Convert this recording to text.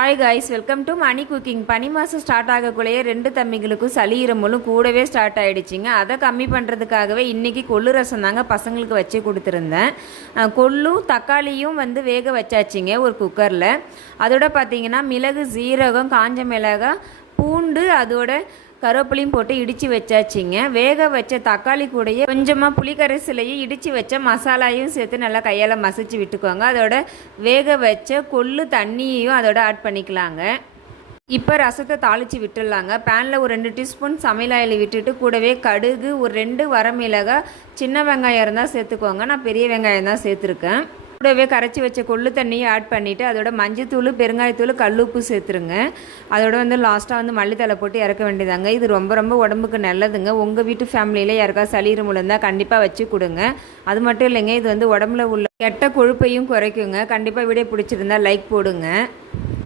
Hi guys, welcome to Mani cooking. பனி மாதம் start ஆகக்குள்ளேயே 2 தம்பிங்களுக்கும் சளி இருமலும் கூடவே ஸ்டார்ட் ஆகிடுச்சிங்க. அதை கம்மி பண்ணுறதுக்காகவே இன்றைக்கி கொள்ளு ரசம் தாங்க பசங்களுக்கு வச்சு கொடுத்துருந்தேன். கொள்ளும் தக்காளியும் வேக வச்சாச்சிங்க ஒரு குக்கரில். அதோட பார்த்திங்கன்னா மிளகு, சீரகம், காஞ்ச மிளகாய், பூண்டு, அதோட கருவேப்பிலையும் போட்டு இடித்து வச்சாச்சிங்க. வேக வச்ச தக்காளி கூடயே கொஞ்சமாக புளிக்கரைசலையும் இடித்து வச்ச மசாலாயும் சேர்த்து நல்லா கையால் மசிச்சு விட்டுக்கோங்க. அதோட வேக வச்ச கொள்ளு தண்ணியையும் அதோட ஆட் பண்ணிக்கலாங்க. இப்போ ரசத்தை தாளித்து விட்டுடலாங்க. பேனில் ஒரு 2 டீஸ்பூன் சமையல் ஆயில் விட்டுட்டு கூடவே கடுகு, ஒரு 2 வரமிளகாய், சின்ன வெங்காயம் இருந்தால் சேர்த்துக்கோங்க. நான் பெரிய வெங்காயம் தான் சேர்த்துருக்கேன். கூடவே கரைச்சி வச்ச கொள்ளு தண்ணியை ஆட் பண்ணிவிட்டு அதோட மஞ்சத்தூள், பெருங்காயத்தூள், கல்லுப்பு சேர்த்துருங்க. அதோட லாஸ்ட்டாக மல்லித்தலை போட்டு இறக்க வேண்டியதாங்க. இது ரொம்ப உடம்புக்கு நல்லதுங்க. உங்கள் வீட்டு ஃபேமிலியில் யாருக்கா சளி இருமல் இருந்தால் கண்டிப்பாக வச்சு கொடுங்க. அது மட்டும் இல்லைங்க, இது உடம்புல உள்ள கெட்ட கொழுப்பையும் குறைக்குங்க. கண்டிப்பாக வீடியோ பிடிச்சிருந்தா லைக் போடுங்க.